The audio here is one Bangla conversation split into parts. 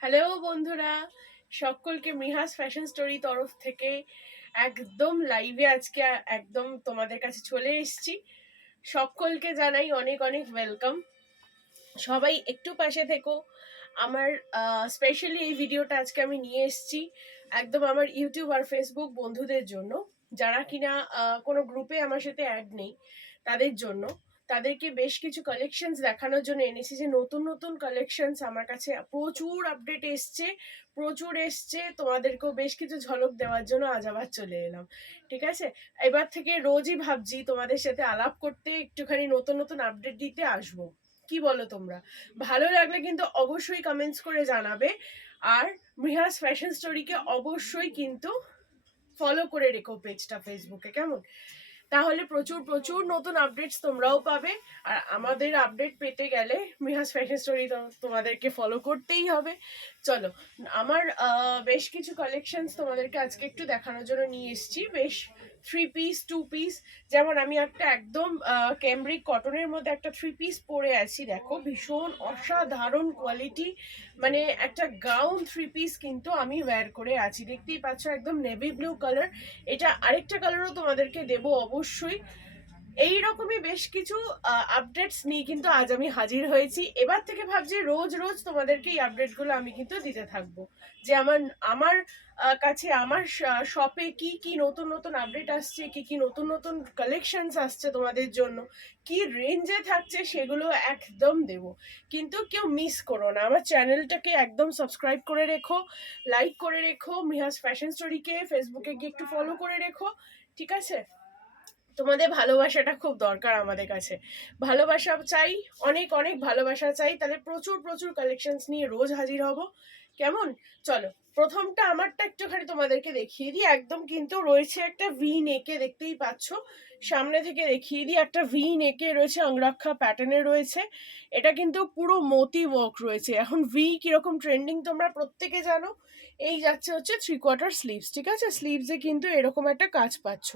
হ্যালো বন্ধুরা, সকলকে মৃহাস ফ্যাশন স্টোরি তরফ থেকে একদম লাইভে আজকে একদম তোমাদের কাছে চলে এসেছি। সকলকে জানাই অনেক অনেক ওয়েলকাম। সবাই একটু পাশে থেকো। আমার স্পেশালি এই ভিডিওটা আজকে আমি নিয়ে এসেছি একদম আমার ইউটিউব আর ফেসবুক বন্ধুদের জন্য, যারা কিনা কোনো গ্রুপে আমার সাথে অ্যাড নেই, তাদের জন্য। তাদেরকে বেশ কিছু কালেকশনস দেখানোর জন্য এনেছি, যে নতুন নতুন কালেকশনস আমার কাছে প্রচুর আপডেট এসছে, প্রচুর এসছে। তোমাদেরকেও বেশ কিছু ঝলক দেওয়ার জন্য আজ আবার চলে এলাম। ঠিক আছে, এবার থেকে রোজই ভাবছি তোমাদের সাথে আলাপ করতে, একটুখানি নতুন নতুন আপডেট দিতে আসবো। কি বলো তোমরা? ভালো লাগলে কিন্তু অবশ্যই কমেন্টস করে জানাবে। আর মৃহাস ফ্যাশন স্টোরিকে অবশ্যই কিন্তু ফলো করে রেখো পেজটা ফেসবুকে, কেমন? তাহলে প্রচুর প্রচুর নতুন আপডেটস তোমরাও পাবে। আর আমাদের আপডেট পেতে গেলে মৃহাস ফ্যাশন স্টোরি তোমাদেরকে ফলো করতেই হবে। চলো, আমার বেশ কিছু কালেকশনস তোমাদেরকে আজকে একটু দেখানোর জন্য নিয়ে এসেছি। বেশ 3 পিস 2 পিস, যেমন আমি একটা একদম ক্যামব্রিক কটনের মধ্যে একটা 3 পিস পরে আছি, দেখো ভীষণ অসাধারণ কোয়ালিটি, মানে একটা গাউন 3 পিস কিন্তু আমি ওয়্যার করে আছি, দেখতেই পাচ্ছ একদম নেভি ব্লু কালার। এটা আরেকটা কালারও তোমাদেরকে দেবো অবশ্যই। এই রকমই বেশ কিছু আপডেটস নিয়ে কিন্তু আজ আমি হাজির হয়েছি। এবার থেকে ভাবছি রোজ রোজ তোমাদেরকে এই আপডেটগুলো আমি কিন্তু দিতে থাকবো, যে আমার আমার কাছে আমার শপে কি কি নতুন নতুন আপডেট আসছে, কি কি নতুন নতুন কালেকশনস আসছে তোমাদের জন্য, কি রেঞ্জে থাকছে, সেগুলো একদম দেব। কিন্তু কেউ মিস করো না, আমার চ্যানেলটাকে একদম সাবস্ক্রাইব করে রেখো, লাইক করে রেখো, মৃহাস ফ্যাশন স্টোরিকে ফেসবুকে গিয়ে একটু ফলো করে রেখো। ঠিক আছে, তোমাদের ভালোবাসাটা খুব দরকার আমাদের কাছে। ভালোবাসা চাই, অনেক অনেক ভালোবাসা চাই, তাহলে প্রচুর প্রচুর কালেকশনস নিয়ে রোজ হাজির হব, কেমন? চলো, প্রথমটা আমারটা একটুখানি তোমাদেরকে দেখিয়ে দিই। একদম কিন্তু রয়েছে একটা ভি নেকে, দেখতেই পাচ্ছ, সামনে থেকে দেখিয়ে দিই। একটা ভি নেকে রয়েছে, অঙ্গরক্ষা প্যাটার্নে রয়েছে। এটা কিন্তু পুরো মতি ওয়ার্ক রয়েছে। এখন ভি কিরকম ট্রেন্ডিং তোমরা প্রত্যেকে জানো। এই যাচ্ছে হচ্ছে 3/4 স্লিভস, ঠিক আছে? স্লিভসে কিন্তু এরকম একটা কাজ পাচ্ছ,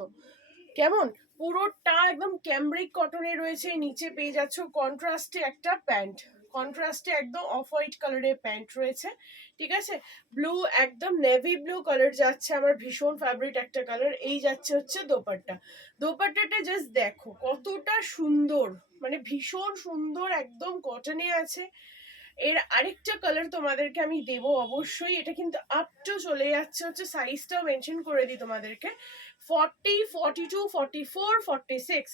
কেমন? পুরোটা একদম ক্যামব্রিক কটনে রয়েছে। নিচে পেয়ে যাচ্ছ কন্ট্রাস্টে একটা প্যান্ট, কন্ট্রাস্টে একদম অফ হোয়াইট কালারের প্যান্ট রয়েছে, ঠিক আছে? ব্লু, একদম নেভি ব্লু কালার যাচ্ছে, আমার ভীষণ ফেভারিট একটা কালার। এই যাচ্ছে হচ্ছে দোপাট্টা। দোপাট্টাটা জাস্ট দেখো কতটা সুন্দর, মানে ভীষণ সুন্দর, একদম কটনে আছে। এর আরেকটা কালার তোমাদেরকে আমি দেব অবশ্যই। এটা কিন্তু আপ টু চলে যাচ্ছে হচ্ছে, সাইজটাও মেনশন করে দিই তোমাদেরকে, 40, 42, 44, 46,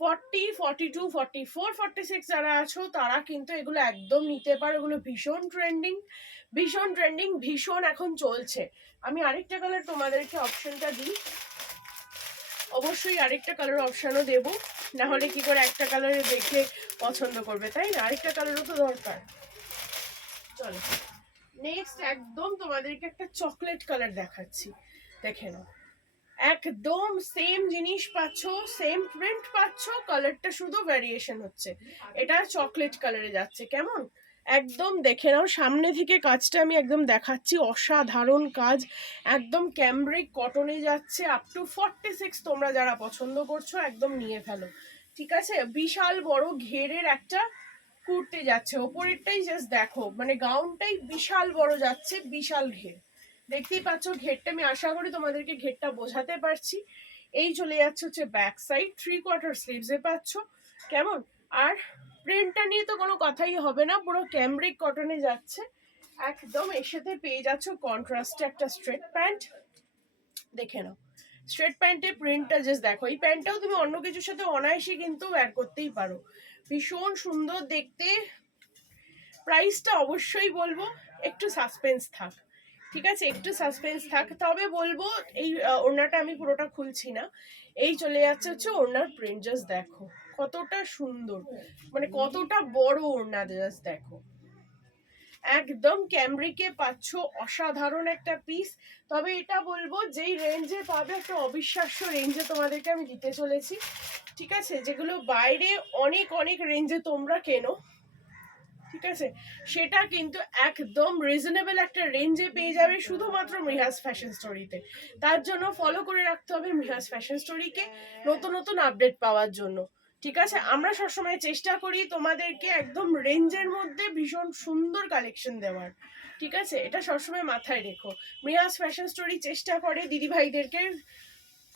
40, 42, 44, 46 যারা আছো তারা কিন্তু এগুলো একদম নিতে পারো। এগুলো ভীষণ ট্রেন্ডিং, ভীষণ ট্রেন্ডিং, ভীষণ এখন চলছে। আমি আরেকটা কালার তোমাদেরকে অপশনটা দিই, অবশ্যই আরেকটা কালার অপশনও দেবো, না হলে কি করে একটা কালারে দেখে পছন্দ করবে, তাই না? আরেকটা কালারও তো দরকার। চলো, নেক্সট একদম তোমাদেরকে একটা চকলেট কালার দেখাচ্ছি, দেখে নাও। একদম সেম জিনিস পাচ্ছ, সেম প্রিন্ট পাচ্ছ, কালারটা শুধু ভ্যারিয়েশন হচ্ছে। এটা চকলেট কালারে যাচ্ছে, কেমন? একদম দেখে নাও, সামনে থেকে কাজটা আমি একদম দেখাচ্ছি, অসাধারণ কাজ। একদম ক্যামব্রিক কটনে যাচ্ছে, আপ টু 46 তোমরা যারা পছন্দ করছো একদম নিয়ে ফেলো, ঠিক আছে? বিশাল বড় ঘেরের একটা কুর্তি যাচ্ছে, ওপরেরটাই জাস্ট দেখো, মানে গাউনটাই বিশাল বড় যাচ্ছে, বিশাল ঘের। দেখতেই পাচ্ছ ঘেরটা, আমি আশা করি তোমাদেরকে ঘেরটা বোঝাতে পারছি। এই চলে যাচ্ছে হচ্ছে ব্যাক সাইড, 3/4 স্লিভসে পাচ্ছ, কেমন? আর প্রিন্টটা নিয়ে তো কোনো কথাই হবে না, পুরো ক্যামব্রিক কটনে যাচ্ছে একদম। এর সাথে পেয়ে যাচ্ছ কন্ট্রাস্টে একটা স্ট্রেট প্যান্ট, দেখে নাও। স্ট্রেট প্যান্টের প্রিন্টটা জাস্ট দেখো। এই প্যান্টটাও তুমি অন্য কিছুর সাথে অনায়াসে কিন্তু ওয়্যার করতেই পারো, ভীষণ সুন্দর দেখতে। প্রাইসটা অবশ্যই বলবো, একটু সাসপেন্স থাক, ঠিক আছে? একটু সাসপেন্স থাক, তবে বলবো এই ওড়নাটা আমি পুরোটা খুলছি না। এই চলে যাচ্ছে হচ্ছে ওড়নার প্রিন্ট, জাস্ট দেখো কতটা সুন্দর, মানে কতটা বড় ওড়না, জাস্ট দেখো। একদম ক্যামব্রিকে পাচ্ছ, অসাধারণ একটা পিস। তবে এটা বলবো যেই রেঞ্জে পাবে, একটা অবিশ্বাস্য রেঞ্জে তোমাদেরকে আমি দিতে চলেছি, ঠিক আছে? যেগুলো বাইরে অনেক অনেক রেঞ্জে তোমরা কেনো, ঠিক আছে, সেটা কিন্তু একদম রিজনেবল একটা রেঞ্জে পেয়ে যাবে শুধুমাত্র মৃহাস ফ্যাশন স্টোরিতে। তার জন্য ফলো করে রাখতে হবে মৃহাস ফ্যাশন স্টোরিকে, নতুন নতুন আপডেট পাওয়ার জন্য। ঠিক আছে, আমরা সবসময় চেষ্টা করি তোমাদেরকে একদম রেঞ্জের মধ্যে ভীষণ সুন্দর কালেকশন দেওয়ার। ঠিক আছে, এটা সবসময় মাথায় রেখো। মৃহাস ফ্যাশন স্টোরি চেষ্টা করে দিদিভাইদেরকে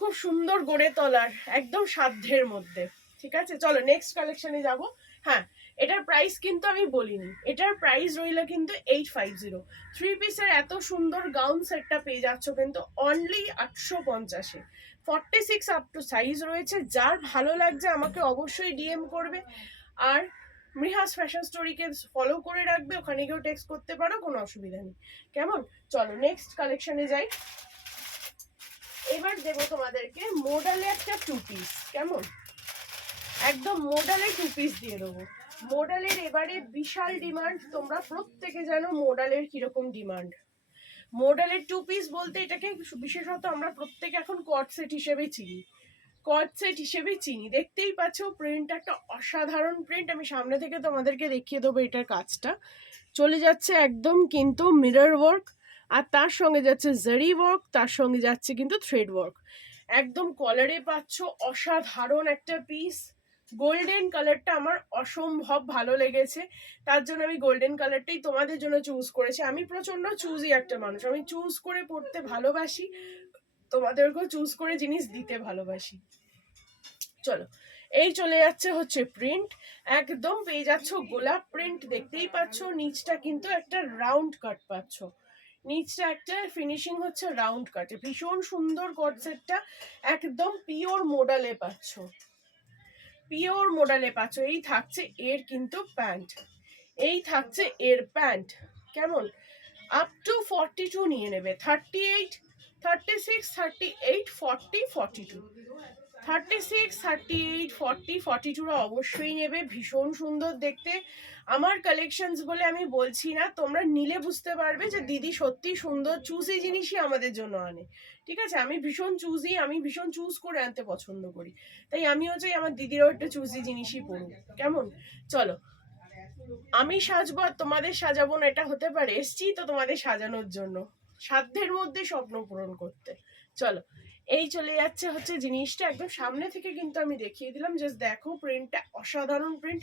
খুব সুন্দর গড়ে তোলার, একদম সাধ্যের মধ্যে। ঠিক আছে, চলো নেক্সট কালেকশনে যাব। হ্যাঁ, এটার প্রাইস কিন্তু আমি বলিনি, এটার প্রাইস রইল কিন্তু 850। 3 পিসের এত সুন্দর গাউন সেটটা পেয়ে যাচ্ছ কিন্তু অনলি 850-এ। 46 আপ টু সাইজ রয়েছে। যার ভালো লাগছে আমাকে অবশ্যই ডিএম করবে, আর মৃহাস ফ্যাশন স্টোরিকে ফলো করে রাখবে, ওখানে গিয়েও টেক্সট করতে পারো, কোনো অসুবিধা নেই। কেমন, চলো নেক্সট কালেকশনে যাই। এবার দেবো তোমাদেরকে মোডালে একটা 2 পিস। কেমন, একদম মোডালে 2 পিস দিয়ে দেবো। মোডালের এবারে বিশাল ডিমান্ড, তোমরা প্রত্যেকে জানো মোডালের কিরকম ডিমান্ড। মোডালের 2 পিস বলতে এটাকে বিশেষত আমরা প্রত্যেকে এখন কট সেট হিসেবে চিনি, কট সেট হিসেবে চিনি। দেখতেই পাচ্ছ প্রিন্ট একটা অসাধারণ প্রিন্ট। আমি সামনে থেকে তোমাদেরকে দেখিয়ে দেবো এটার কাজটা। চলে যাচ্ছে একদম কিন্তু মিরর ওয়ার্ক, আর তার সঙ্গে যাচ্ছে জারি ওয়ার্ক, তার সঙ্গে যাচ্ছে কিন্তু থ্রেড ওয়ার্ক। একদম কলারে পাচ্ছ অসাধারণ একটা পিস। গোল্ডেন কালারটা আমার অসম্ভব ভালো লেগেছে, তার জন্য আমি গোল্ডেন কালারটাই তোমাদের জন্য চুজ করেছি। আমি প্রচন্ড চুজি একটা মানুষ, আমি চুজ করে পড়তে ভালোবাসি, তোমাদেরকেও চুজ করে জিনিস দিতে ভালোবাসি। চলো, এই চলে যাচ্ছে হচ্ছে প্রিন্ট, একদম পেয়ে যাচ্ছ গোলাপ প্রিন্ট। দেখতেই পাচ্ছ নিচটা কিন্তু একটা রাউন্ড কাট পাচ্ছ, নিচটা একটা ফিনিশিং হচ্ছে রাউন্ড কাটে। ভীষণ সুন্দর কট সেটটা, একদম পিওর মোডালে পাচ্ছ, পিওর মোডালে পাচ্ছ। এই থাকছে এর কিন্তু প্যান্ট, এই থাকছে এর প্যান্ট। কেমন, আপ টু 42 নিয়ে নেবে, 38, 36, 38, 40, 42, 36, 38, 40, 42 অবশ্যই নেবে। ভীষণ সুন্দর দেখতে। আমার কালেকশনস বলে আমি বলছি না, তোমরা নিলে বুঝতে পারবে যে দিদি সত্যি সুন্দর চুজি জিনিসই আমাদের জন্য আনে। ঠিক আছে, আমি ভীষণ চুজি, আমি ভীষণ চুজ করে আনতে পছন্দ করি, তাই আমিও চাই আমার দিদিরও একটা চুজি জিনিসই পড়ুক। কেমন, চলো আমি সাজবো আর তোমাদের সাজাবো না, এটা হতে পারে? এসছি তো তোমাদের সাজানোর জন্য, সাধ্যের মধ্যে স্বপ্ন পূরণ করতে। চলো, এই চলে যাচ্ছে হচ্ছে জিনিসটা একদম সামনে থেকে কিন্তু আমি দেখিয়ে দিলাম। জাস্ট দেখো প্রিন্টটা অসাধারণ প্রিন্ট।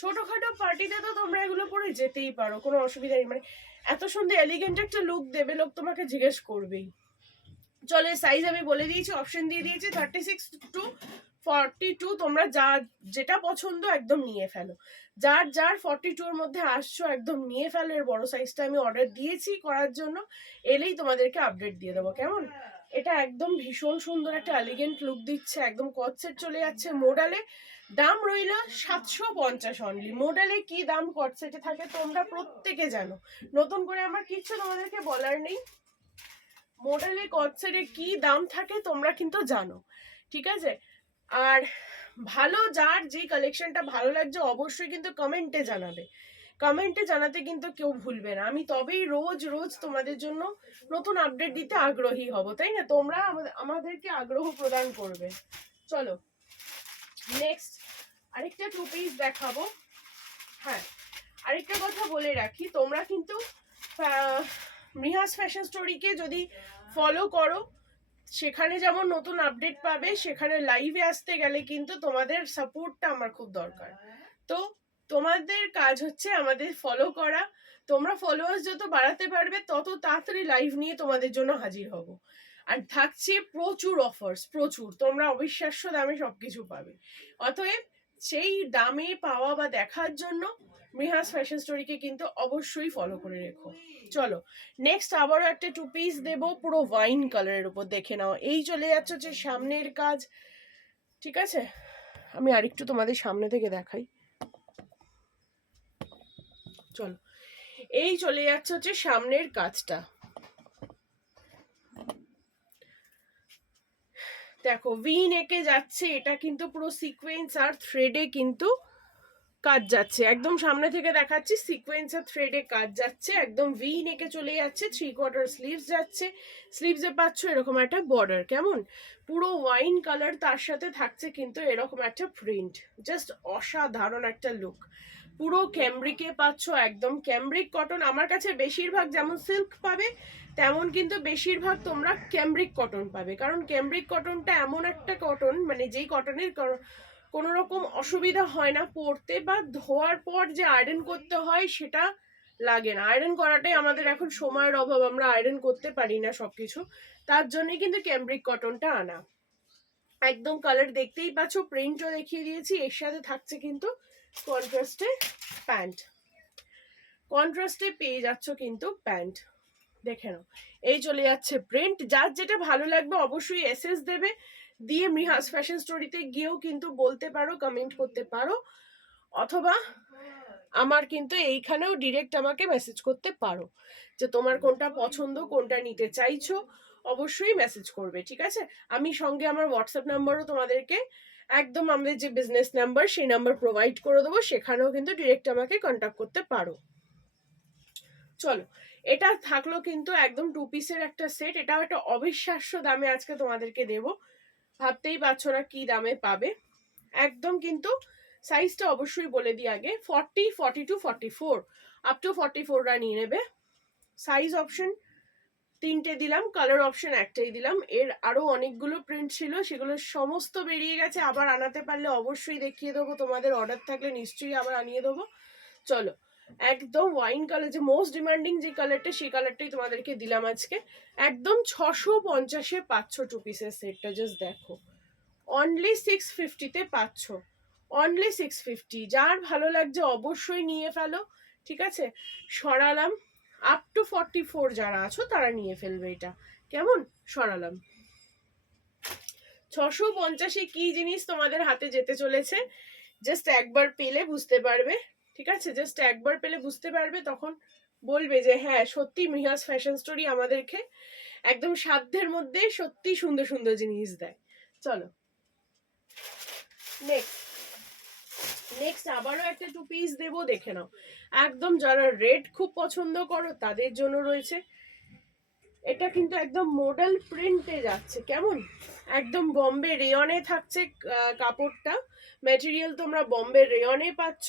ছোটখাটো পার্টিতে তো তোমরা এগুলো পরে যেতেই পারো, কোনো অসুবিধা নেই। মানে এত সুন্দর এলিগেন্ট একটা লুক দেবে, লোক তোমাকে জিজ্ঞেস করবেই। চলে সাইজ আমি বলে দিয়েছি, অপশন দিয়ে দিয়েছি 36 to 42। তোমরা যা যেটা পছন্দ একদম নিয়ে ফেলো, যার যার 42 এর মধ্যে আসছো একদম নিয়ে ফেলো। এর বড় সাইজটা আমি অর্ডার দিয়েছি করার জন্য, এলেই তোমাদেরকে আপডেট দিয়ে দেবো। কেমন, এটা একদম ভীষণ সুন্দর একটা এলিগেন্ট লুক দিচ্ছে, একদম কট সেট চলে যাচ্ছে মোডালে। দাম রইল 750 অনলি। মোডালে কি দাম কট সেটে থাকে তোমরা প্রত্যেকে জানো, নতুন করে আমার কিছু তোমাদেরকে বলার নেই। মোডালে কট সেটে কি দাম থাকে তোমরা কিন্তু জানো। ঠিক আছে, আর ভালো যার যে কালেকশনটা ভালো লাগছে অবশ্যই কিন্তু কমেন্টে জানাবে, কমেন্টে জানাতে কিন্তু কেউ ভুলবে না। আমি তবেই রোজ রোজ তোমাদের জন্য নতুন আপডেট দিতে আগ্রহী হব, তাই না? তোমরা আমাদেরকে আগ্রহ প্রদান করবে। চলো নেক্সট আরেকটা 2 পিস দেখাবো। হ্যাঁ, আরেকটা কথা বলে রাখি, তোমরা কিন্তু মৃহাস ফ্যাশন স্টোরিকে যদি ফলো করো, সেখানে যেমন নতুন আপডেট পাবে, সেখানে লাইভে আসতে গেলে কিন্তু তোমাদের সাপোর্টটা আমার খুব দরকার। তো তোমাদের কাজ হচ্ছে আমাদের ফলো করা। তোমরা ফলোয়ার্স যত বাড়াতে পারবে তত তাড়াতাড়ি লাইভ নিয়ে তোমাদের জন্য হাজির হব। আর থাকছে প্রচুর অফার্স, প্রচুর, তোমরা অবিশ্বাস্য দামে সবকিছু পাবে। অতএব সেই দামে পাওয়া বা দেখার জন্য মৃহাস ফ্যাশন স্টোরিকে কিন্তু অবশ্যই ফলো করে রেখো। চলো নেক্সট আবারও একটা 2 পিস দেবো পুরো ওয়াইন কালারের উপর, দেখে নাও। এই চলে যাচ্ছে হচ্ছে সামনের কাজ। ঠিক আছে, আমি আরেকটু তোমাদের সামনে থেকে দেখাই। চলো, এই চলে যাচ্ছে হচ্ছে সামনের কাজটা। দেখো ভি নেকে যাচ্ছে, এটা কিন্তু পুরো সিকোয়েন্স আর থ্রেডে কিন্তু কাজ যাচ্ছে। একদম সামনে থেকে দেখাচ্ছি, সিকোয়েন্স আর থ্রেডে কাজ যাচ্ছে, একদম ভি নেকে চলে যাচ্ছে। 3/4 স্লিভস যাচ্ছে, স্লিভসে পাচ্ছ এরকম একটা বর্ডার। কেমন, পুরো ওয়াইন কালার, তার সাথে থাকছে কিন্তু এরকম একটা প্রিন্ট। জাস্ট অসাধারণ একটা লুক। পুরো ক্যামব্রিকে পাচ্ছ, একদম ক্যামব্রিক কটন। আমার কাছে বেশিরভাগ যেমন সিল্ক পাবে, তেমন কিন্তু বেশিরভাগ তোমরা ক্যামব্রিক কটন পাবে। কারণ ক্যামব্রিক কটনটা এমন একটা কটন, মানে যেই কটনের কোনো রকম অসুবিধা হয় না পরতে, বা ধোয়ার পর যে আয়রন করতে হয় সেটা লাগে না। আয়রন করাটাই আমাদের এখন সময়ের অভাব, আমরা আয়রন করতে পারি না সবকিছু, তার জন্যই কিন্তু ক্যামব্রিক কটনটা আনা। একদম কালার দেখতেই পাচ্ছ, প্রিন্টও দেখিয়ে দিয়েছি, এর সাথে থাকছে কিন্তু কন্ট্রাস্টে প্যান্ট। কন্ট্রাস্টে পেয়ে যাচ্ছ কিন্তু প্যান্ট, দেখে নাও। এই চলে যাচ্ছে প্রিন্ট। যার যেটা ভালো লাগবে অবশ্যই এসএস দেবে, দিয়ে মৃহাস ফ্যাশন স্টোরিতে গিয়েও কিন্তু বলতে পারো, কমেন্ট করতে পারো, অথবা আমার কিন্তু এইখানেও ডিরেক্ট আমাকে মেসেজ করতে পারো যে তোমার কোনটা পছন্দ, কোনটা নিতে চাইছো, অবশ্যই মেসেজ করবে, ঠিক আছে? আমি সঙ্গে আমার হোয়াটসঅ্যাপ নাম্বারও তোমাদেরকে একদম আমাদের যে বিজনেস নাম্বার সেই নাম্বার প্রোভাইড করে দেবো, সেখানেও কিন্তু ডিরেক্ট আমাকে কন্ট্যাক্ট করতে পারো। চলো, এটা থাকলো কিন্তু একদম 2 পিসের একটা সেট। এটাও একটা অবিশ্বাস্য দামে আজকে তোমাদেরকে দেব, ভাবতেই পারছো না কি দামে পাবে। একদম কিন্তু সাইজটা অবশ্যই বলে দিই আগে, 40, 42, 44 আপ টু 44রা নিয়ে নেবে। সাইজ অপশন 3টে দিলাম, কালার অপশন একটাই দিলাম। এর আরো অনেকগুলো প্রিন্ট ছিল, সেগুলো সমস্ত বেরিয়ে গেছে, আবার আনাতে পারলে অবশ্যই দেখিয়ে দেবো, তোমাদের অর্ডার থাকলে নিশ্চয়ই আবার আনিয়ে দেবো। চলো, একদম ওয়াইন কালার, যে মোস্ট ডিমান্ডিং যে কালারটা, সেই কালারটাই তোমাদেরকে দিলাম আজকে। একদম 650-এ পাচ্ছ 2 পিসের সেটটা, জাস্ট দেখো। অনলি 650-তে পাচ্ছ, অনলি 650। যার ভালো লাগছে অবশ্যই নিয়ে ফেলো, ঠিক আছে? সরালাম, আপ টু 44 যারা আছো তারা নিয়ে ফেলবে, এটা কেমন? সরালাম। 650-এ কি জিনিস তোমাদের হাতে যেতে চলেছে জাস্ট একবার পেলে বুঝতে পারবে, ঠিক আছে? জাস্ট একবার পেলে বুঝতে পারবে, তখন বলবে যে হ্যাঁ সত্যি মৃহাস ফ্যাশন স্টোরি আমাদেরকে একদম সাধ্যের মধ্যে সত্যি সুন্দর সুন্দর জিনিস দেয়। চলো নেক্সট আবারও একটা 2 পিস দেবো, দেখে নাও। একদম যারা রেড খুব পছন্দ করো তাদের জন্য রয়েছে। এটা কিন্তু একদম মডেল প্রিন্টে যাচ্ছে, কেমন? একদম বম্বে রেয়নে থাকছে কাপড়টা, ম্যাটেরিয়াল তোমরা বম্বে রেয়নে পাচ্ছ।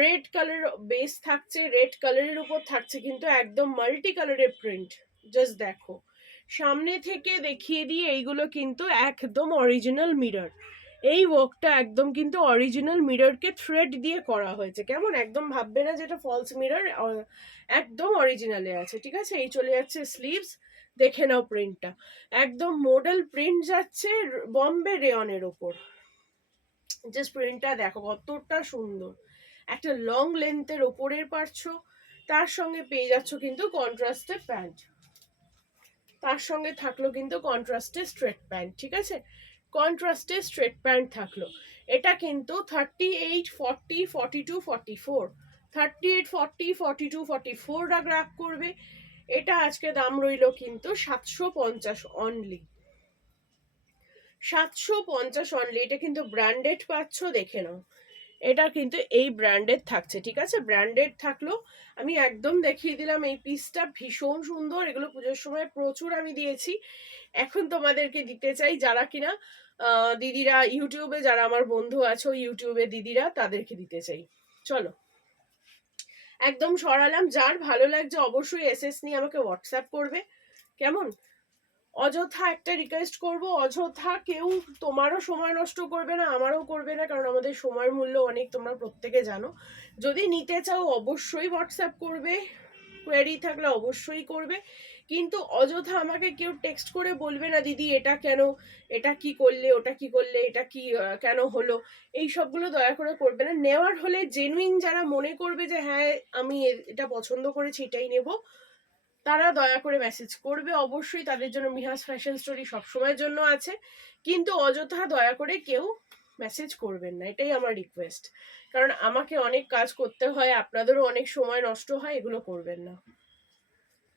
রেড কালার বেস থাকছে, রেড কালারের উপর থাকছে কিন্তু একদম মাল্টি কালারের প্রিন্ট। জাস্ট দেখো, সামনে থেকে দেখিয়ে দিয়ে, এইগুলো কিন্তু একদম অরিজিনাল মিরর। এই ওয়ার্কটা একদম কিন্তু অরিজিনাল মিররকে থ্রেড দিয়ে করা হয়েছে, কেমন? একদম ভাববে না যেটা ফলস মিরর, একদম অরিজিনালে আছে, ঠিক আছে? এই চলে যাচ্ছে স্লিভস, দেখে নাও প্রিন্টটা, একদম মডেল প্রিন্ট যাচ্ছে বম্বে রেয়নের ওপর। জাস্ট প্রিন্টটা দেখো কতটা সুন্দর, একটা লং লেন্থের ওপরের পাচ্ছ, তার সঙ্গে পেয়ে যাচ্ছ কিন্তু কন্ট্রাস্টে প্যান্ট, তার সঙ্গে থাকলো কিন্তু কন্ট্রাস্টে স্ট্রেট প্যান্ট, ঠিক আছে? কন্ট্রাস্টে স্ট্রেট প্যান্ট থাকলো। এটা কিন্তু 38, 40, 42, 44, 38, 40, 42, 44রা গ্র্যাব করবে। এটা আজকে দাম রইল কিন্তু 750 অনলি, 750 অনলি। এটা কিন্তু ব্র্যান্ডেড পাচ্ছ, দেখে নাও। এটা কিন্তু এই ব্র্যান্ডেড থাকছে, ঠিক আছে? ব্র্যান্ডেড থাকলো। আমি একদম দেখিয়ে দিলাম, এই পিসটা ভীষণ সুন্দর, এগুলো পুজোর সময় প্রচুর আমি দিয়েছি, এখন তোমাদেরকে দিতে চাই। যারা কিনা দিদিরা ইউটিউবে, যারা আমার বন্ধু আছো ইউটিউবে দিদিরা, তাদেরকে দিতে চাই। চলো, একদম সরালাম। যার ভালো লাগছে অবশ্যই এসএস নিয়ে আমাকে হোয়াটসঅ্যাপ করবে, কেমন? অযথা একটা রিকোয়েস্ট করব, অযথা কেউ তোমারও সময় নষ্ট করবে না, আমারও করবে না, কারণ আমাদের সময়ের মূল্য অনেক, তোমরা প্রত্যেকে জানো। যদি নিতে চাও অবশ্যই হোয়াটসঅ্যাপ করবে, কোয়েরি থাকলে অবশ্যই করবে, কিন্তু অযথা আমাকে কেউ টেক্সট করে বলবে না দিদি এটা কেন, এটা কি করলে, ওটা কি করলে, এটা কি কেন হলো, এই সবগুলো দয়া করে করবে না। নেওয়ার হলে জেনুইন যারা মনে করবে যে হ্যাঁ আমি এটা পছন্দ করেছি এটাই নেব, তারা দয়া করে মেসেজ করবে অবশ্যই, তাদের জন্য মৃহাস ফ্যাশন স্টোরি সবসময়ের জন্য আছে। কিন্তু অযথা দয়া করে কেউ মেসেজ করবেন না, এটাই আমার রিকোয়েস্ট, কারণ আমাকে অনেক কাজ করতে হয়, আপনাদেরও অনেক সময় নষ্ট হয়, এগুলো করবেন না।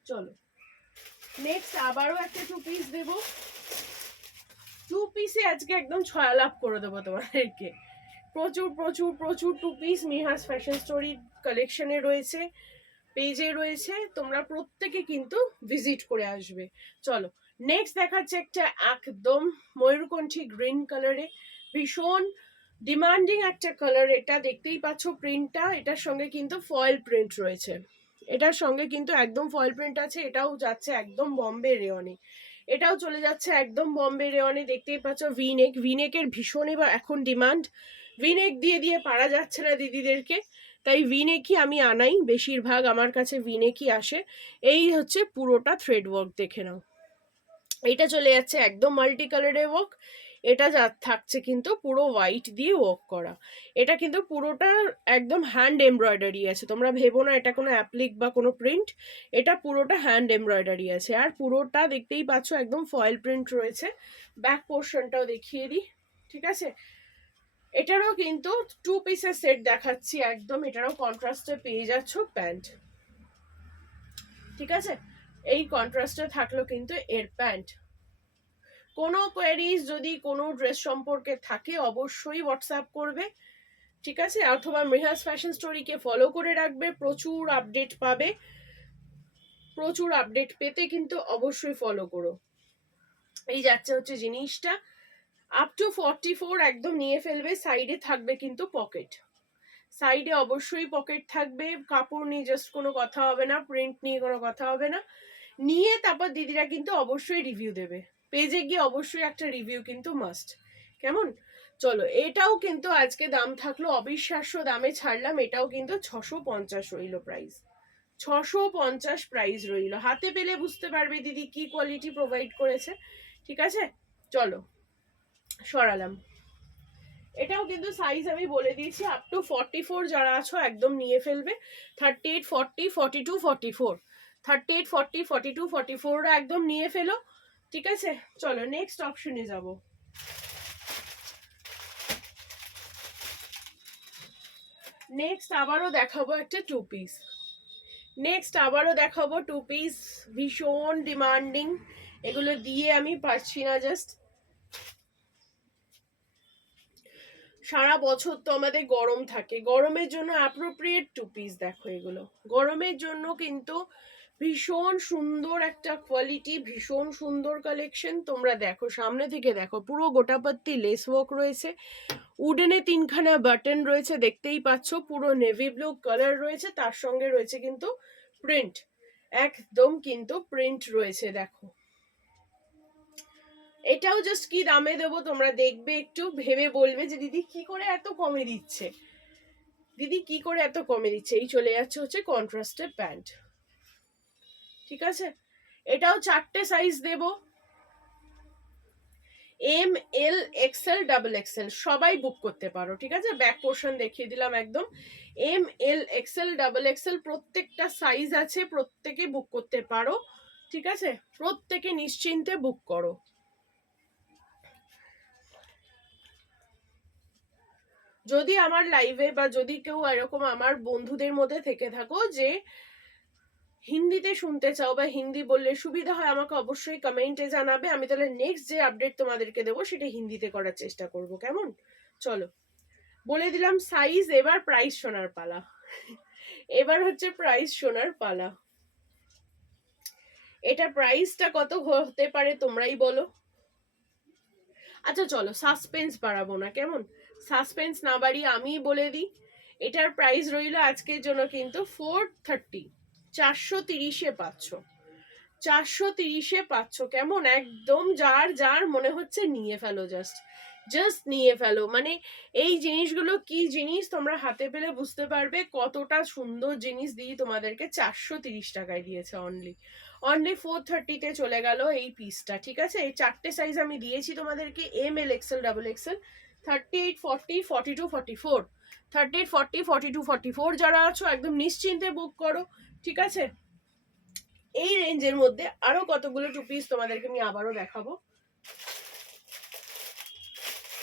চলো নেক্সট আবারও একটা 2 পিস দেবো, 2 পিসে আজকে একদম 6 লাভ করে দেবো তোমাদেরকে। প্রচুর প্রচুর প্রচুর 2 পিস মৃহাস ফ্যাশন স্টোরি কালেকশনে রয়েছে, পেজে রয়েছে, তোমরা প্রত্যেকে কিন্তু ভিজিট করে আসবে। চলো নেক্সট দেখাচ্ছে একটা একদম ময়ূরকণ্ঠী গ্রিন কালারে, ভীষণ ডিমান্ডিং একটা কালার। এটা দেখতেই পাচ্ছ প্রিন্টটা, এটার সঙ্গে কিন্তু ফয়েল প্রিন্ট রয়েছে, এটার সঙ্গে কিন্তু একদম ফয়েল প্রিন্ট আছে। এটাও যাচ্ছে একদম বম্বে রেয়নে, এটাও চলে যাচ্ছে একদম বম্বে রেওয়ানে, দেখতেই পাচ্ছ ভিনেক, ভিনেকের ভীষণ এবার এখন ডিমান্ড, ভিনেক দিয়ে দিয়ে পারা যাচ্ছে না দিদিদেরকে, তাই ভিনেকই আমি আনাই, বেশিরভাগ আমার কাছে ভিনেকই আসে। এই হচ্ছে পুরোটা থ্রেড ওয়ার্ক, দেখে নাও। এটা চলে যাচ্ছে একদম মাল্টি কালারের ওয়ার্ক, এটা যা থাকছে কিন্তু পুরো হোয়াইট দিয়ে ওয়ার্ক করা। এটা কিন্তু পুরোটা একদম হ্যান্ড এমব্রয়ডারি আছে, তোমরা ভেবো না এটা কোনো অ্যাপ্লিক বা কোনো প্রিন্ট, এটা পুরোটা হ্যান্ড এমব্রয়ডারি আছে। আর পুরোটা দেখতেই পাচ্ছ একদম ফয়েল প্রিন্ট রয়েছে। ব্যাক পোর্শনটাও দেখিয়ে দিই, ঠিক আছে। এটারও কিন্তু 2 পিসের সেট দেখাচ্ছি একদম, এটারও কন্ট্রাস্টে পেয়ে যাচ্ছ প্যান্ট, ঠিক আছে। এই কন্ট্রাস্টে থাকলো কিন্তু এর প্যান্ট। কোনো কোয়ারিজ যদি কোনো ড্রেস সম্পর্কে থাকে অবশ্যই হোয়াটসঅ্যাপ করবে, ঠিক আছে, অথবা মৃহাস ফ্যাশন স্টোরিকে ফলো করে রাখবে, প্রচুর আপডেট পাবে। প্রচুর আপডেট পেতে কিন্তু অবশ্যই ফলো করো। এই যাচ্ছে হচ্ছে জিনিসটা, আপ টু 44 একদম নিয়ে ফেলবে। সাইডে থাকবে কিন্তু পকেট, সাইডে অবশ্যই পকেট থাকবে। কাপড় নিয়ে জাস্ট কোনো কথা হবে না, প্রিন্ট নিয়ে কোনো কথা হবে না, নিয়ে তারপর দিদিরা কিন্তু অবশ্যই রিভিউ দেবে, পেজে গিয়ে অবশ্যই একটা রিভিউ কিন্তু মাস্ট, কেমন। চলো, এটাও কিন্তু আজকে দাম থাকলো অবিশ্বাস্য দামে ছাড়লাম, এটাও কিন্তু 650 রইল প্রাইস, 650 প্রাইস রইল। হাতে পেলে বুঝতে পারবে দিদি কি কোয়ালিটি প্রোভাইড করেছে, ঠিক আছে। চলো সরালাম। এটাও কিন্তু সাইজ আমি বলে দিয়েছি, আপ টু 44 যারা আছো একদম নিয়ে ফেলবে। 38, 40, 42, 44, 38, 40, 42, 44 একদম নিয়ে ফেলো, ঠিক আছে। চলো নেক্সট অপশনে যাব। নেক্সট আবারও দেখাবো একটা 2 পিস, নেক্সট আবারও দেখাবো 2 পিস, ভীষণ ডিমান্ডিং, এগুলো দিয়ে আমি পারছি না। জাস্ট সারা বছর তো আমাদের গরম থাকে, গরমের জন্য অ্যাপ্রোপ্রিয়েট 2 পিস, দেখো এগুলো গরমের জন্য কিন্তু ভীষণ সুন্দর একটা কোয়ালিটি, ভীষণ সুন্দর কালেকশন। তোমরা দেখো সামনে থেকে দেখো, পুরো গোটাপাত্তি লেস ওয়ার্ক রয়েছে, উডেনে 3খানা বাটন রয়েছে, দেখতেই পাচ্ছ, পুরো নেভি ব্লু কালার রয়েছে, তার সঙ্গে রয়েছে কিন্তু প্রিন্ট, একদম কিন্তু প্রিন্ট রয়েছে, দেখো। এটাও জাস্ট কি দামে দেবো তোমরা দেখবে, একটু ভেবে বলবে যে দিদি কি করে এত কমে দিচ্ছে, দিদি কি করে এত কমে দিচ্ছে। এই চলে যাচ্ছে হচ্ছে কন্ট্রাস্টের প্যান্ট, ঠিক আছে। এটাও 4টে সাইজ দেব, এম, এল, এক্সেল, ডাবল এক্সেল সবাই বুক করতে পারো, ঠিক আছে। ব্যাক পোর্শন দেখিয়ে দিলাম একদম, এম, এল, এক্সেল, ডাবল এক্সেল প্রত্যেকটা সাইজ আছে, প্রত্যেকে বুক করতে পারো, ঠিক আছে। প্রত্যেকে নিশ্চিন্তে বুক করো। যদি আমার লাইভে বা যদি কেউ এরকম আমার বন্ধুদের মধ্যে থেকে থাকো যে হিন্দিতে শুনতে চাও বা হিন্দি বললে সুবিধা হয়, আমাকে অবশ্যই কমেন্টে জানাবে, আমি তাহলে নেক্সট যে আপডেট তোমাদেরকে দেবো সেটা হিন্দিতে করার চেষ্টা করব, কেমন। চলো বলে দিলাম সাইজ, এবার প্রাইস শোনার পালা, এবার হচ্ছে প্রাইস শোনার পালা। এটা প্রাইসটা কত হতে পারে তোমরাই বলো। আচ্ছা চলো সাসপেন্স বাড়াবো না, কেমন, সাসপেন্স না বাড়িয়ে আমি বলে দিই। এটার প্রাইস রইল আজকের জন্য কিন্তু 430, 430-এ পাচ্ছ, 430-এ পাচ্ছ, কেমন। একদম যার যার মনে হচ্ছে নিয়ে ফেলো, জাস্ট জাস্ট নিয়ে ফেলো। মানে এই জিনিসগুলো কি জিনিস তোমরা হাতে পেলে বুঝতে পারবে কতটা সুন্দর জিনিস দিয়ে তোমাদেরকে 430 টাকায় দিয়েছে, অনলি অনলি 430-তে চলে গেল এই পিসটা, ঠিক আছে। এই 4টে সাইজ আমি দিয়েছি তোমাদেরকে, এম, এল, এক্সেল, ডাবল এক্সেল, 38, 40, 42, 44, 38, 40, 42, 44 যারা আছো একদম নিশ্চিন্তে বুক করো, ঠিক আছে। এই রেঞ্জের মধ্যে আরো কতগুলো 2 পিস তোমাদেরকে আমি আবারও দেখাবো,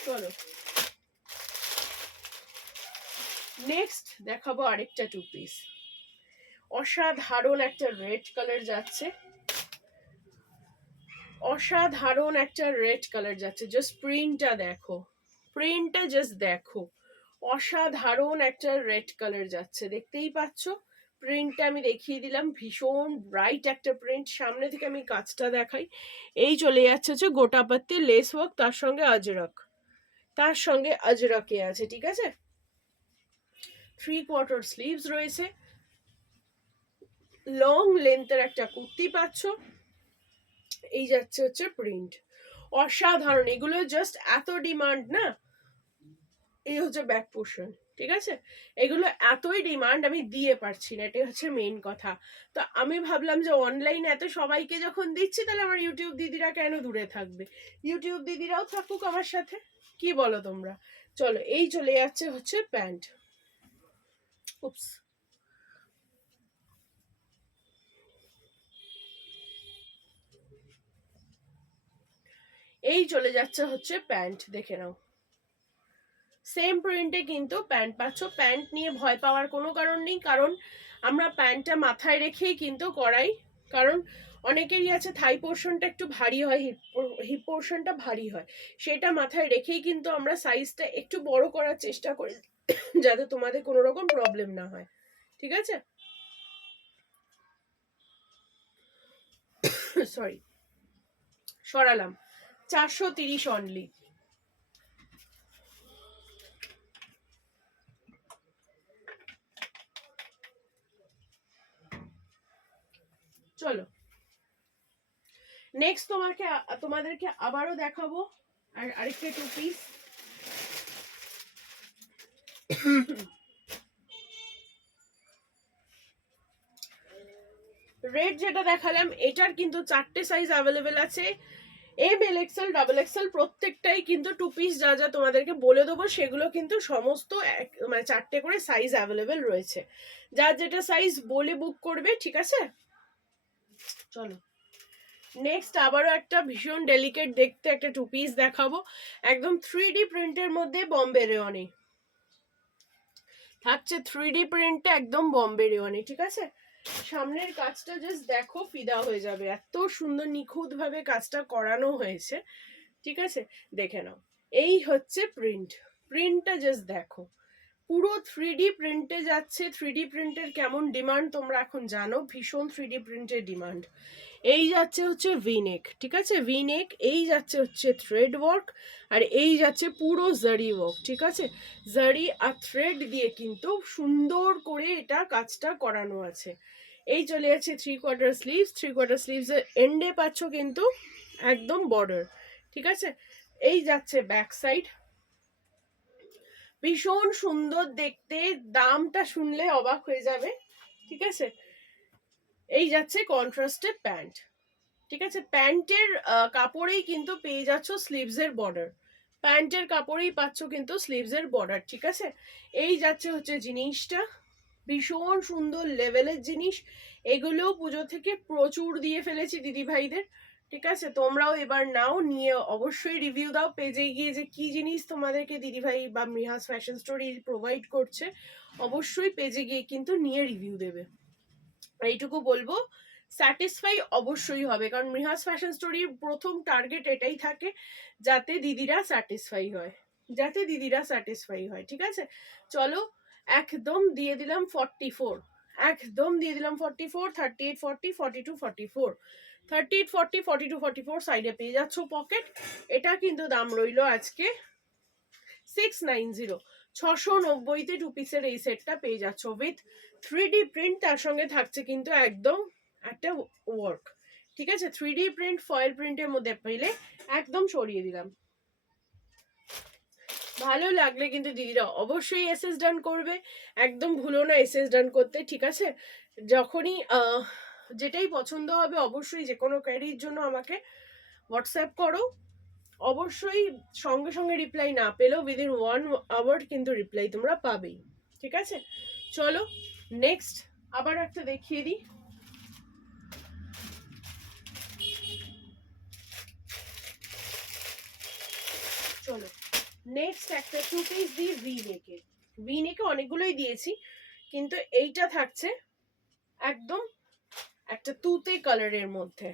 চলো। নেক্সট দেখাবো আরেকটা 2 পিস, অসাধারণ একটা রেড কালার যাচ্ছে, অসাধারণ একটা রেড কালার যাচ্ছে, জাস্ট প্রিন্টটা দেখো, প্রিন্টটা জাস্ট দেখো, অসাধারণ একটা রেড কালার যাচ্ছে, দেখতেই পাচ্ছ। প্রিন্টটা আমি দেখিয়ে দিলাম, ভীষণ ব্রাইট একটা প্রিন্ট, সামনে থেকে আমি কাজটা দেখাই। এই চলে যাচ্ছে হচ্ছে গোটাপাত্তি লেস ওয়ার্ক, তার সঙ্গে আজরক, তার সঙ্গে আজরকে আছে, ঠিক আছে। 3/4 স্লিভস রয়েছে, লং লেন্থের একটা কুর্তি পাচ্ছ, এই যাচ্ছে হচ্ছে প্রিন্ট, অসাধারণ, এগুলো জাস্ট এত ডিমান্ড না। এই হচ্ছে ব্যাক পোর্শন, ঠিক আছে, এগুলো এতই ডিমান্ড আমি দিয়ে পারছি না, এটাই হচ্ছে মেইন কথা। তো আমি ভাবলাম যে অনলাইন এত সবাইকে যখন দিচ্ছি, তাহলে আমার ইউটিউব দিদিরা কেন দূরে থাকবে, ইউটিউব দিদিরাও থাকুক আমার সাথে, কি বলো তোমরা? চলো, এই চলে যাচ্ছে হচ্ছে প্যান্ট। উপস, এই চলে যাচ্ছে হচ্ছে প্যান্ট, দেখে নাও সেম প্রিন্টে কিন্তু প্যান্ট পাচ্ছ। প্যান্ট নিয়ে ভয় পাওয়ার কোনো কারণ নেই, কারণ আমরা প্যান্টটা মাথায় রেখেই কিন্তু করাই, কারণ অনেকেরই আছে থাই পোর্শনটা একটু ভারী হয়, হিপ পোর্শনটা ভারী হয়, সেটা মাথায় রেখেই কিন্তু আমরা সাইজটা একটু বড় করার চেষ্টা করি, যাতে তোমাদের কোনো রকম প্রবলেম না হয়, ঠিক আছে। সরি, সরালাম, 430 অনলি। চলো, নেক্সট তোমাদেরকে আবারও দেখাবো আর আরেকটা 2 পিস। রেড যেটা দেখালাম, এটার কিন্তু 4টে সাইজ অ্যাভেলেবেল আছে, এম, এল, এক্সেল, ডাবল এক্সেল, প্রত্যেকটাই কিন্তু 2 পিস। যা যা তোমাদেরকে বলে দেবো সেগুলো কিন্তু সমস্ত মানে 4টে করে সাইজ অ্যাভেলেবেল রয়েছে, যার যেটা সাইজ বলে বুক করবে, ঠিক আছে। চলো, নেক্সট আবারও একটা ভীষণ ডেলিকেট দেখতে একটা 2 পিস দেখাবো, একদম 3D প্রিন্টের মধ্যে, বম্বে রেওয়ানি থাকছে, 3D প্রিন্টে একদম বম্বে রেওয়ানি, ঠিক আছে। সামনের কাজটা জাস্ট দেখো, ফিদা হয়ে যাবে, এত সুন্দর নিখুঁত ভাবে কাজটা করানো হয়েছে, ঠিক আছে, দেখে নাও। এই হচ্ছে প্রিন্ট, প্রিন্টটা জাস্ট দেখো, পুরো 3D প্রিন্টে যাচ্ছে। 3D প্রিন্টের কেমন ডিমান্ড তোমরা এখন জানো, ভীষণ 3D প্রিন্টের ডিমান্ড। এই যাচ্ছে হচ্ছে ভিনেক, ঠিক আছে, ভিনেক, এই যাচ্ছে হচ্ছে থ্রেড ওয়ার্ক, আর এই যাচ্ছে পুরো জারি ওয়ার্ক, ঠিক আছে, জারি আর থ্রেড দিয়ে কিন্তু সুন্দর করে এটা কাজটা করানো আছে। এই চলে যাচ্ছে 3/4 স্লিভস, 3/4 স্লিভস এর এন্ডে পাচ্ছ কিন্তু একদম বর্ডার, ঠিক আছে। এই যাচ্ছে ব্যাক সাইড, ভীষণ সুন্দর দেখতে, দামটা শুনলে অবাক হয়ে যাবে, ঠিক আছে। এই যাচ্ছে কন্ট্রাস্টেড প্যান্ট, ঠিক আছে, প্যান্টের কাপড়েই কিন্তু পেয়ে যাচ্ছ স্লিভস এর বর্ডার, প্যান্টের কাপড়েই পাচ্ছ কিন্তু স্লিভস এর বর্ডার, ঠিক আছে। এই যাচ্ছে হচ্ছে জিনিসটা, ভীষণ সুন্দর লেভেলের জিনিস, এগুলো পুজো থেকে প্রচুর দিয়ে ফেলেছি দিদি ভাইদের, ঠিক আছে। তোমরাও এবার নাও, নিয়ে অবশ্যই রিভিউ দাও পেজে গিয়ে, যে কি জিনিস তোমাদেরকে দিদিভাই বা মৃহাস ফ্যাশন স্টোরি প্রোভাইড করছে, অবশ্যই পেজে গিয়ে কিন্তু নিয়ে রিভিউ দেবে। এইটুকু বলবো, স্যাটিসফাই অবশ্যই হবে, কারণ মৃহাস ফ্যাশন স্টোরির প্রথম টার্গেট এটাই থাকে, যাতে দিদিরা স্যাটিসফাই হয়, যাতে দিদিরা স্যাটিসফাই হয়, ঠিক আছে। চলো, একদম দিয়ে দিলাম 44, একদম দিয়ে দিলাম 44, 38, 40, 42, 44, 38, 40, 42, 44, সাইডে পেয়ে যাচ্ছ পকেট। এটা কিন্তু দাম রইলো আজকে 690, 690-তে 2 পিসের এই সেটটা পেয়ে যাচ্ছ উইথ 3D প্রিন্ট, তার সঙ্গে থাকছে কিন্তু একদম একটা ওয়ার্ক, ঠিক আছে। 3D প্রিন্ট ফয়েল প্রিন্টের মধ্যে পেলে একদম সরিয়ে দিলাম। ভালো লাগলে কিন্তু দিদিরা অবশ্যই এসএস ডান করবে, একদম ভুলো না এসএস ডান করতে, ঠিক আছে। যখনই যেটাই পছন্দ হবে, অবশ্যই যে কোনো কোয়ারির জন্য আমাকে হোয়াটসঅ্যাপ করো, অবশ্যই সঙ্গে সঙ্গে রিপ্লাই না পেলেও উইদিন 1 আওয়ার কিন্তু রিপ্লাই তোমরা পাবেই, ঠিক আছে। চলো, নেক্সট আবার একটা দেখিয়ে দিই। চলো, নেক্সট একটা 2 পিস দিই ভিনেকে। ভিনেকে অনেকগুলোই দিয়েছি, কিন্তু এইটা থাকছে একদম একটা তুতে কালারের মধ্যে,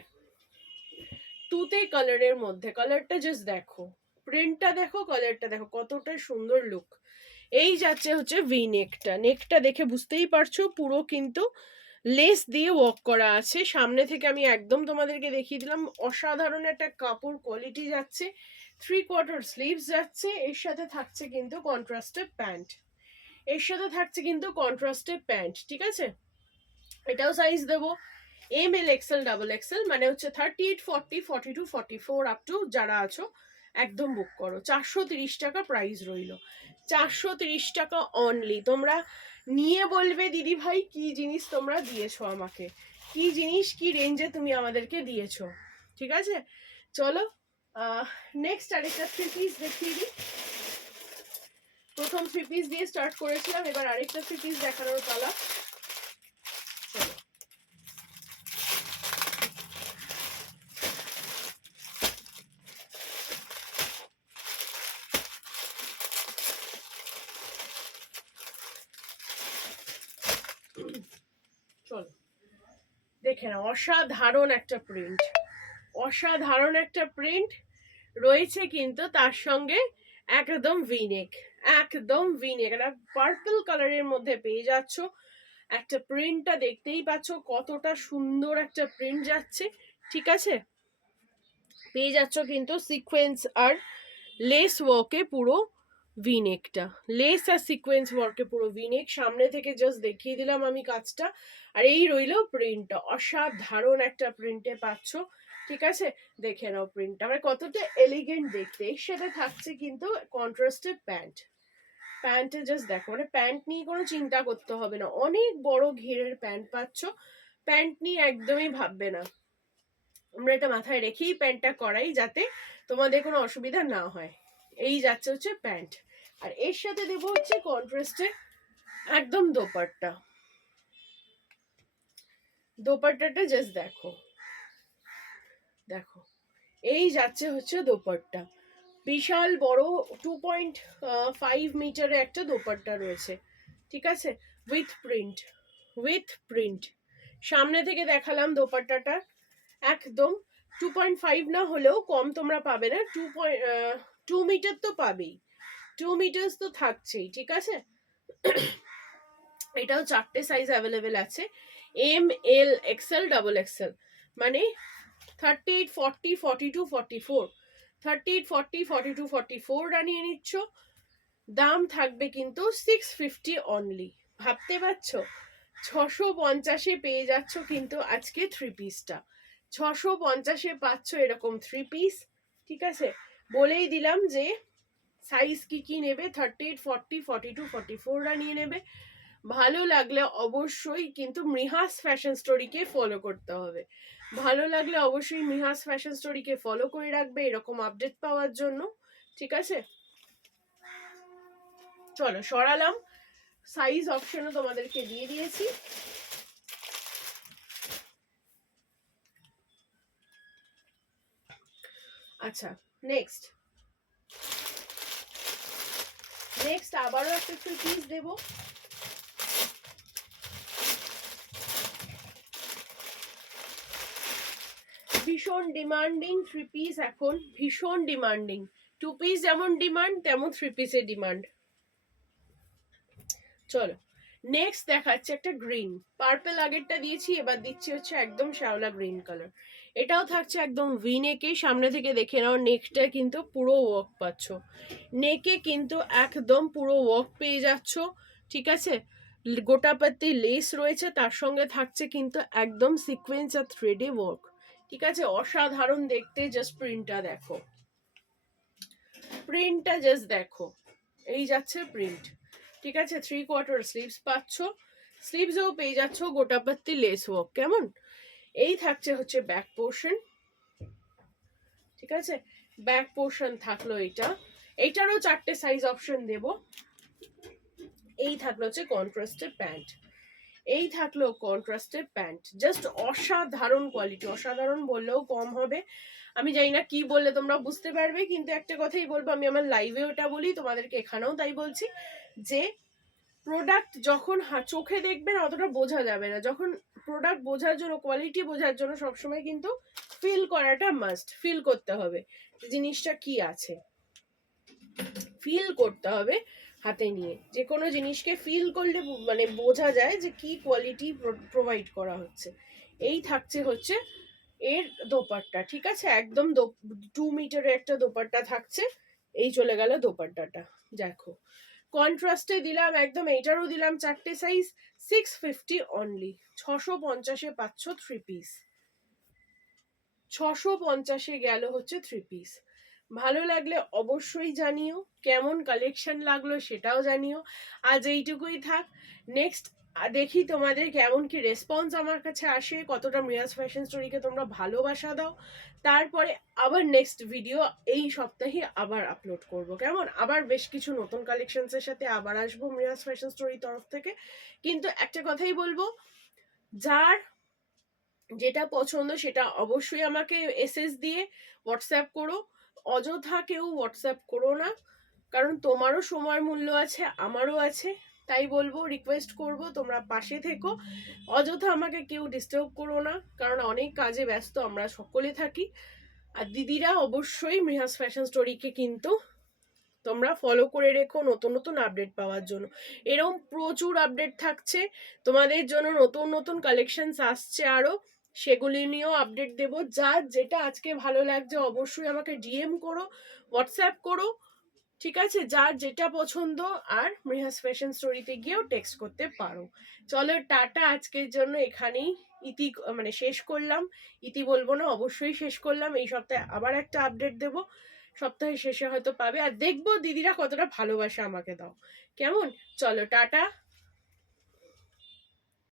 তুতে কালারের মধ্যে, কালারটা জাস্ট দেখো, প্রিন্টটা দেখো, কালারটা দেখো, কতটা সুন্দর লুক। এই যাচ্ছে হচ্ছে ভি নেকটা, নেকটা দেখে বুঝতেই পারছো পুরো কিন্তু লেস দিয়ে ওয়ার্ক করা আছে। সামনে থেকে আমি একদম তোমাদেরকে দেখিয়ে দিলাম, অসাধারণ একটা কাপড় কোয়ালিটি যাচ্ছে, 3/4 স্লিভস যাচ্ছে, এর সাথে থাকছে কিন্তু কন্ট্রাস্টেড প্যান্ট, এর সাথে থাকছে কিন্তু কন্ট্রাস্টেড প্যান্ট, ঠিক আছে। এটাও সাইজ দেবো, ML XL ডাবল এক্সেল, মানে হচ্ছে 38, 40, 42, 44 আপ টু যারা আছো একদম বুক করো। 430 টাকা প্রাইস রইল, 430 টাকা অনলি। তোমরা নিয়ে বলবে দিদি ভাই কি জিনিস তোমরা দিয়েছো আমাকে, কি জিনিস কি রেঞ্জে তুমি আমাদেরকে দিয়েছো। ঠিক আছে, চলো নেক্সট আরেকটা 3 পিস দেখিয়ে দিই। প্রথম 3 পিস দিয়ে স্টার্ট করেছিলাম, এবার আরেকটা 3 পিস দেখানোর পালা। চলো, চলো দেখে নাও। অসাধারণ একটা প্রিন্ট, অসাধারণ একটা প্রিন্ট রয়েছে, কিন্তু তার সঙ্গে একদম ভিনেক, একদম ভিনেক একটা পার্পল কালারের মধ্যে পেয়ে যাচ্ছ। একটা প্রিন্টটা দেখতেই পাচ্ছ কতটা সুন্দর একটা প্রিন্ট যাচ্ছে। ঠিক আছে, পেয়ে যাচ্ছ কিন্তু সিকোয়েন্স আর লেস ওয়ার্কে পুরো ভিনেকটা, লেস আর সিকোয়েন্স ওয়ার্কে পুরো ভিনেক। সামনে থেকে জাস্ট দেখিয়ে দিলাম আমি কাজটা, আর এই রইল প্রিন্টটা। অসাধারণ একটা প্রিন্টে পাচ্ছ। ঠিক আছে, দেখে নাও প্রিন্টটা মানে কতটা এলিগেন্ট দেখতে। এর সাথে থাকছে কিন্তু কন্ট্রাস্টেড প্যান্ট। প্যান্টে জাস্ট দেখো, মানে প্যান্ট নিয়ে কোনো চিন্তা করতে হবে না, অনেক বড় ঘেরের প্যান্ট পাচ্ছ। প্যান্ট নিয়ে একদমই ভাববে না, আমরা এটা মাথায় রেখেই প্যান্টটা করাই যাতে তোমাদের কোনো অসুবিধা না হয়। এই যাচ্ছে হচ্ছে প্যান্ট, আর এর সাথে দেবো হচ্ছে কন্ট্রাস্টে একদম দোপাট্টা। দোপাট্টাটা জাস্ট দেখো, দেখো এই যাচ্ছে হচ্ছে দোপাট্টা। বিশাল বড় 2.5 মিটারের একটা দোপাট্টা রয়েছে। ঠিক আছে, উইথ প্রিন্ট, উইথ প্রিন্ট। সামনে থেকে দেখালাম দোপাট্টাটা, একদম 2.5 না হলেও কম তোমরা পাবে না, 2 মিটার তো পাবেই, 2 মিটার্স তো থাকছেই। ঠিক আছে, এটাও 4টে সাইজ অ্যাভেলেবেল আছে, ML XL ডাবল এক্সেল, মানে 38, 40, 42, 44, 38, 40, 42, 44 নিয়ে নিচ্ছ। দাম থাকবে কিন্তু 650 অনলি। ভাবতে পারছো 650-এ পেয়ে যাচ্ছ কিন্তু আজকে 3 পিসটা, 650-এ পাচ্ছ এরকম 3 পিস। ঠিক আছে, বলেই দিলাম যে সাইজ কি কি নেবে, 38, 40, 42, 44 নিয়ে নেবে। ভালো লাগলে অবশ্যই কিন্তু মৃহাস ফ্যাশন স্টোরিকে ফলো করতে হবে। ভালো লাগলে অবশ্যই মৃহাস ফ্যাশন স্টোরিকে ফলো করে রাখবে এরকম আপডেট পাওয়ার জন্য। ঠিক আছে, চলো সরালাম, সাইজ অপশনও তোমাদেরকে দিয়ে দিয়েছি। আচ্ছা, নেক্সট আবারও একটা 3 পিস দেবো। ভীষণ ডিমান্ডিং 3 পিস, এখন ভীষণ ডিমান্ডিং। 2 পিস যেমন ডিমান্ড তেমন 3 পিসের ডিমান্ড। চলো নেক্সট দেখাচ্ছে একটা গ্রিন, পার্পল আগেরটা দিয়েছি, এবার দিচ্ছি হচ্ছে একদম শ্যাওলা গ্রিন কালার। এটাও থাকছে একদম ভি নেকে। সামনে থেকে দেখে নাও, নেকটা কিন্তু পুরো ওয়ার্ক পাচ্ছ, নেকে কিন্তু একদম পুরো ওয়ার্ক পেয়ে যাচ্ছ। ঠিক আছে, গোটাপাতি লেস রয়েছে, তার সঙ্গে থাকছে কিন্তু একদম সিকোয়েন্স আর থ্রেডে ওয়ার্ক। ঠিক আছে, অসাধারণ দেখতে। জাস্ট প্রিন্টটা দেখো, প্রিন্টটা জাস্ট দেখো, এই যাচ্ছে প্রিন্ট। ঠিক আছে, 3/4 স্লিভস পাচ্ছ, স্লিভসেও পেয়ে যাচ্ছ গোটাপাত্তি লেস ওয়ার্ক। কেমন, এই থাকছে হচ্ছে ব্যাক পোর্শন। ঠিক আছে, ব্যাক পোর্শন থাকলো এটা, এইটারও 4টে সাইজ অপশন দেব। এই থাকলো হচ্ছে কন্ট্রাস্টেড প্যান্ট, এই থাকলো কন্ট্রাস্টেড প্যান্ট। জাস্ট অসাধারণ কোয়ালিটি, অসাধারণ বললেও কম হবে। আমি জানি না কি বললে তোমরা বুঝতে পারবে, কিন্তু একটা কথাই বলবো, আমি আমার লাইভে ওটা বলি, তোমাদেরকে এখানেও তাই বলছি, যে প্রোডাক্ট যখন চোখে দেখবেন অতটা বোঝা যাবে না, যখন প্রোডাক্ট বোঝার জন্য, কোয়ালিটি বোঝার জন্য সবসময় কিন্তু ফিল করাটা মাস্ট। ফিল করতে হবে জিনিসটা কি আছে, ফিল করতে হবে হাতে নিয়ে। যে কোনো জিনিসকে ফিল করলে মানে বোঝা যায় যে কি কোয়ালিটি প্রোভাইড করা হচ্ছে। এই থাকছে হচ্ছে এর দোপাট্টা। ঠিক আছে, একদম 2 মিটারের একটা দোপাট্টা থাকছে। এই চলে গেল দোপাট্টাটা, দেখো কন্ট্রাস্টে দিলাম একদম, এইটারও দিলাম 4টে সাইজ, 650 অনলি। 650-এ পাচ্ছ 3 পিস। 650-এ গেল হচ্ছে 3 পিস। ভালো লাগলে অবশ্যই জানিও, কেমন কালেকশন লাগলো সেটাও জানিও। আজ এইটুকুই থাক। নেক্সট দেখি তোমাদের কেমন কি রেসপন্স আমার কাছে আসে, কতটা মৃয়াস ফ্যাশন স্টোরিকে তোমরা ভালোবাসা দাও। তারপরে আবার নেক্সট ভিডিও এই সপ্তাহে আবার আপলোড করব, কেমন? আবার বেশ কিছু নতুন কালেকশনসের সাথে আবার আসবো মৃয়াস ফ্যাশন স্টোরি তরফ থেকে। কিন্তু একটা কথাই বলবো, যার যেটা পছন্দ সেটা অবশ্যই আমাকে এসএস দিয়ে হোয়াটসঅ্যাপ করো। অযথা কেউ হোয়াটসঅ্যাপ করো না, কারণ তোমারও সময় মূল্য আছে, আমারও আছে। তাই বলবো, রিকোয়েস্ট করব তোমরা পাশে থেকো। অযথা আমাকে কেউ ডিস্টার্ব করো না, কারণ অনেক কাজে ব্যস্ত আমরা সকলে থাকি। আর দিদিরা অবশ্যই মৃহাস ফ্যাশন স্টোরিকে কিন্তু তোমরা ফলো করে রেখো নতুন নতুন আপডেট পাওয়ার জন্য। এরকম প্রচুর আপডেট থাকছে তোমাদের জন্য, নতুন নতুন কালেকশনস আসছে আরো, সেগুলি নিয়েও আপডেট দেব। যার যেটা আজকে ভালো লাগছে অবশ্যই আমাকে ডিএম করো, হোয়াটসঅ্যাপ করো, ঠিক আছে? যার যেটা পছন্দ, আর মৃহাস ফ্যাশন স্টোরিতে গিয়েও টেক্সট করতে পারো। চলো টাটা, আজকের জন্য এখানেই ইতি মানে শেষ করলাম। ইতি বলবো না, অবশ্যই শেষ করলাম। এই সপ্তাহে আবার একটা আপডেট দেবো, সপ্তাহের শেষে হয়তো পাবে। আর দেখবো দিদিরা কতটা ভালোবাসা আমাকে দাও, কেমন? চলো টাটা।